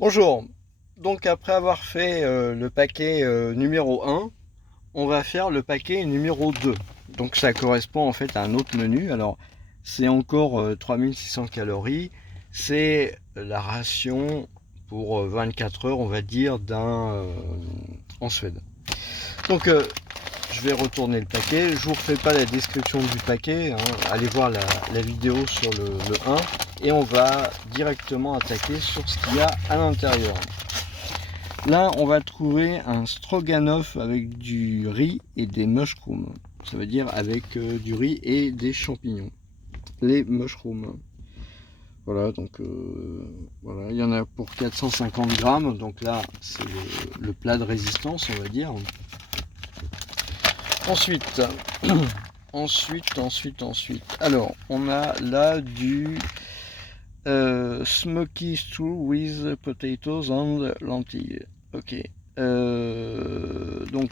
Bonjour, donc après avoir fait le paquet numéro 1, on va faire le paquet numéro 2. Donc ça correspond en fait à un autre menu. Alors c'est encore 3600 calories, c'est la ration pour 24 heures on va dire en Suède. Donc je vais retourner le paquet, je vous refais pas la description du paquet, hein. Allez voir la vidéo sur le 1 et on va directement attaquer sur ce qu'il y a à l'intérieur. Là, on va trouver un stroganoff avec du riz et des mushrooms. Ça veut dire avec du riz et des champignons. Les mushrooms. Voilà, donc voilà, il y en a pour 450 grammes. Donc là, c'est le plat de résistance, on va dire. Ensuite, ensuite. Alors, on a là du smoky stew with potatoes and lentilles. Ok. Donc,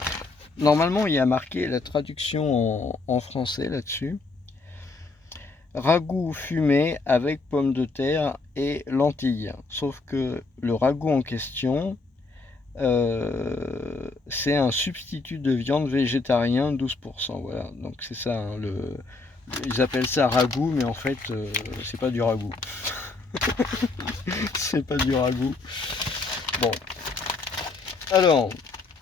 normalement, il y a marqué la traduction en français là-dessus. Ragoût fumé avec pommes de terre et lentilles. Sauf que le ragoût en question, c'est un substitut de viande végétarien 12%. Voilà, donc c'est ça. Hein, ils appellent ça ragoût, mais en fait, c'est pas du ragoût. C'est pas du ragoût. Bon, alors,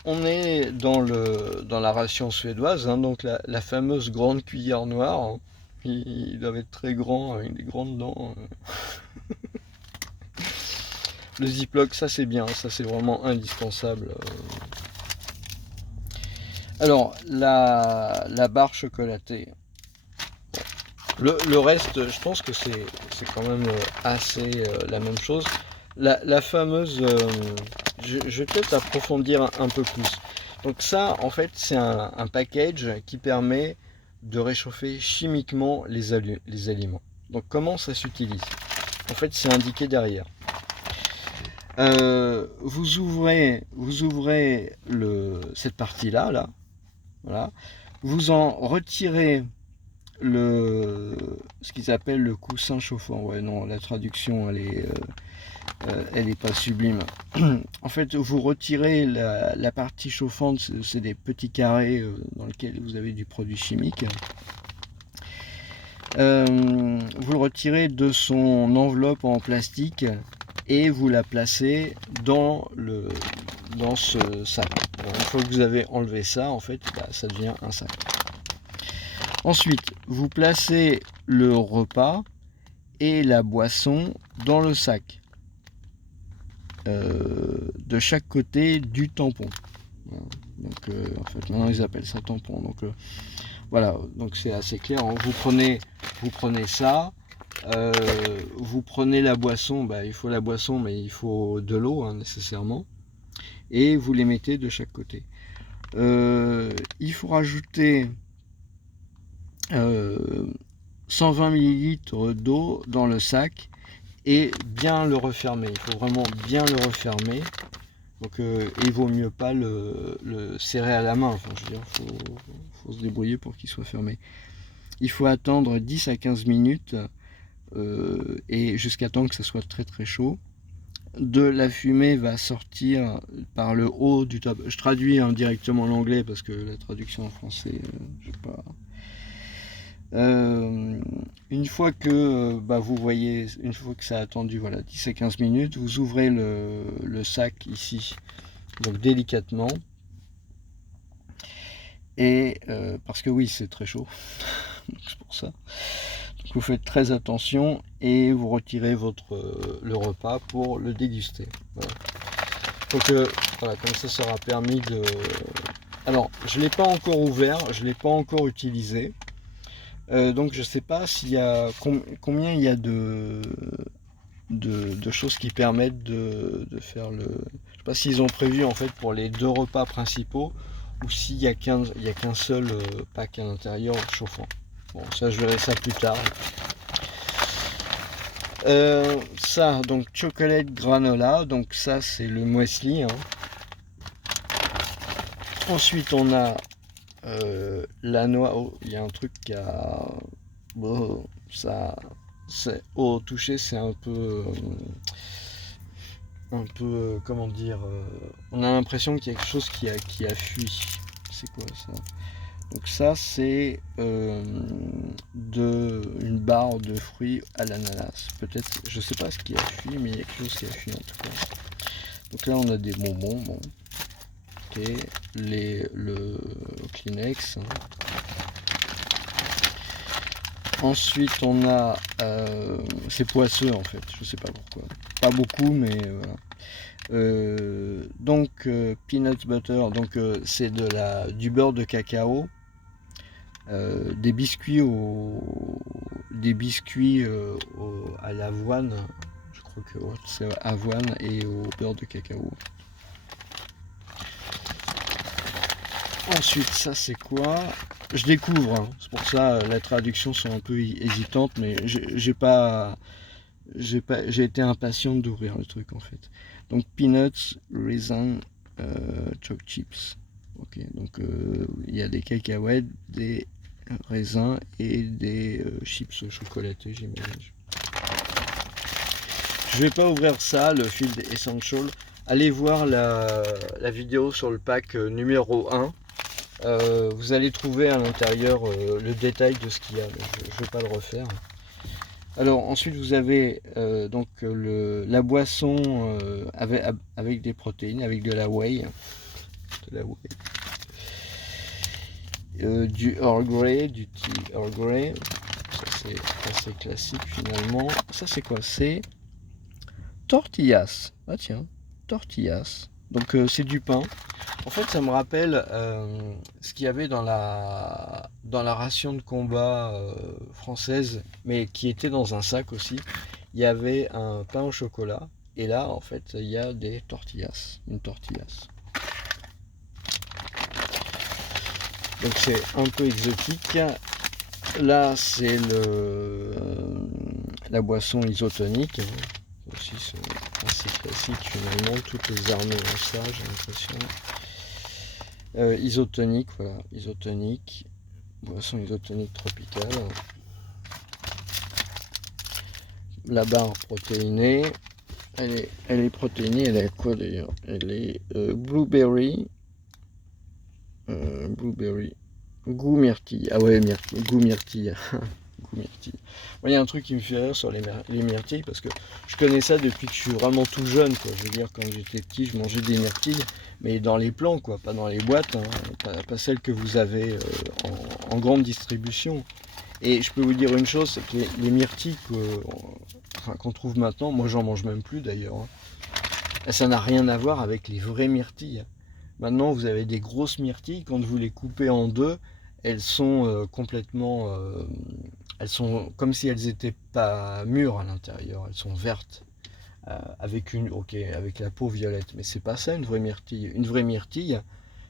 on est dans la ration suédoise, hein, donc la fameuse grande cuillère noire. Hein. Ils doivent être très grands, avec des grandes dents. Le Ziploc, ça c'est bien, ça c'est vraiment indispensable. Alors, la barre chocolatée. Le reste, je pense que c'est quand même assez la même chose. La fameuse, je vais peut-être approfondir un peu plus. Donc ça, en fait, c'est un package qui permet de réchauffer chimiquement les aliments. Donc comment ça s'utilise? En fait, c'est indiqué derrière. Vous ouvrez cette partie-là, là, voilà. Vous en retirez ce qu'ils appellent le coussin chauffant. Ouais, non, la traduction, elle est pas sublime. En fait, vous retirez la partie chauffante, c'est des petits carrés dans lesquels vous avez du produit chimique. Vous le retirez de son enveloppe en plastique et vous la placez dans ce sac. Bon, une fois que vous avez enlevé ça, en fait, ça devient un sac. Ensuite, vous placez le repas et la boisson dans le sac, de chaque côté du tampon. Voilà. Donc, en fait, maintenant ils appellent ça tampon. Donc, voilà, donc c'est assez clair. Hein. Vous prenez ça, vous prenez la boisson. Bah, il faut la boisson, mais il faut de l'eau hein, nécessairement, et vous les mettez de chaque côté. Il faut rajouter 120 ml d'eau dans le sac et bien le refermer. Il faut vraiment bien le refermer. Donc il vaut mieux pas le serrer à la main. Enfin, je veux dire, faut se débrouiller pour qu'il soit fermé. Il faut attendre 10 à 15 minutes et jusqu'à temps que ça soit très très chaud. De la fumée va sortir par le haut du top. Je traduis directement l'anglais parce que la traduction en français, je sais pas. Une fois que vous voyez, une fois que ça a attendu voilà, 10 à 15 minutes, vous ouvrez le sac ici, donc délicatement. Et parce que oui, c'est très chaud, c'est pour ça. Donc vous faites très attention et vous retirez le repas pour le déguster. Voilà. Donc voilà, comme ça sera permis de. Alors, je ne l'ai pas encore ouvert, je ne l'ai pas encore utilisé. Donc je sais pas s'il y a combien il y a de choses qui permettent de faire le. Je sais pas s'ils ont prévu en fait pour les deux repas principaux ou s'il y a qu'un seul pack à l'intérieur chauffant. Bon, ça je verrai ça plus tard. Ça, donc chocolate granola, donc ça c'est le muesli. Hein. Ensuite on a la noix. Oh, il y a un truc qui a. Bon, ça. Au toucher c'est un peu. comment dire, on a l'impression qu'il y a quelque chose qui a fui. C'est quoi ça? Donc ça c'est une barre de fruits à l'ananas. Peut-être, je sais pas ce qui a fui, mais il y a quelque chose qui a fui en tout cas. Donc là on a des bonbons, bon. Ok, le Kleenex. Ensuite on a c'est poisseux en fait, je sais pas pourquoi. Pas beaucoup mais voilà. Donc peanut butter, donc c'est du beurre de cacao, des biscuits à l'avoine, je crois que ouais, c'est avoine et au beurre de cacao. Ensuite ça c'est quoi? Je découvre, hein. C'est pour ça la traduction sont un peu hésitantes, mais j'ai été impatient d'ouvrir le truc en fait. Donc peanuts, raisin, choc chips. Ok, donc il y a des cacahuètes, des raisins et des chips chocolatés, j'imagine. Je vais pas ouvrir ça, le Field Essential. Allez voir la vidéo sur le pack numéro 1. Vous allez trouver à l'intérieur le détail de ce qu'il y a, mais je ne vais pas le refaire. Alors ensuite vous avez donc la boisson avec des protéines, avec de la whey. Du Earl Grey, du thé Earl Grey. Ça c'est assez classique finalement. Ça c'est quoi? C'est tortillas. Ah tiens, tortillas. Donc c'est du pain. En fait ça me rappelle ce qu'il y avait dans la ration de combat française, mais qui était dans un sac aussi. Il y avait un pain au chocolat. Et là en fait il y a des tortillas. Une tortillas. Donc c'est un peu exotique. Là c'est la boisson isotonique. Aussi c'est assez classique finalement. Toutes les armées ont ça, j'ai l'impression. Isotonique, voilà, isotonique. Boisson isotonique tropicale. La barre protéinée. Elle est protéinée, elle est quoi d'ailleurs? Elle est blueberry. Blueberry. Goût myrtille. Ah ouais, goût myrtille. Goût myrtille. Moi, il y a un truc qui me fait rire sur les myrtilles parce que je connais ça depuis que je suis vraiment tout jeune, quoi. Je veux dire, quand j'étais petit, je mangeais des myrtilles, mais dans les plants, quoi, pas dans les boîtes, hein, pas celles que vous avez en grande distribution. Et je peux vous dire une chose, c'est que les myrtilles qu'on trouve maintenant, moi j'en mange même plus d'ailleurs, hein. Ça n'a rien à voir avec les vraies myrtilles. Maintenant, vous avez des grosses myrtilles, quand vous les coupez en deux, elles sont complètement... elles sont comme si elles n'étaient pas mûres à l'intérieur, elles sont vertes, avec la peau violette. Mais c'est pas ça une vraie myrtille. Une vraie myrtille,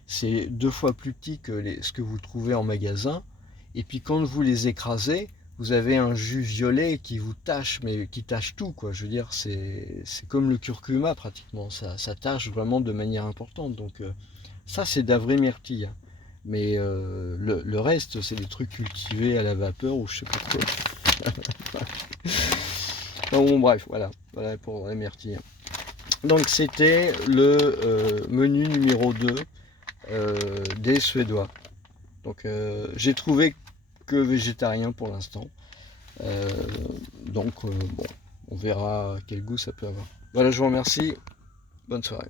c'est 2 fois plus petit que ce que vous trouvez en magasin. Et puis quand vous les écrasez, vous avez un jus violet qui vous tache, mais qui tache tout, quoi. Je veux dire, c'est comme le curcuma pratiquement, ça tache vraiment de manière importante. Donc ça, c'est de la vraie myrtille. Mais le reste, c'est des trucs cultivés à la vapeur ou je sais pas quoi. Bon, bref, voilà pour la myrtille. Donc c'était le menu numéro 2 des Suédois. Donc j'ai trouvé que végétarien pour l'instant. Donc bon, on verra quel goût ça peut avoir. Voilà, je vous remercie. Bonne soirée.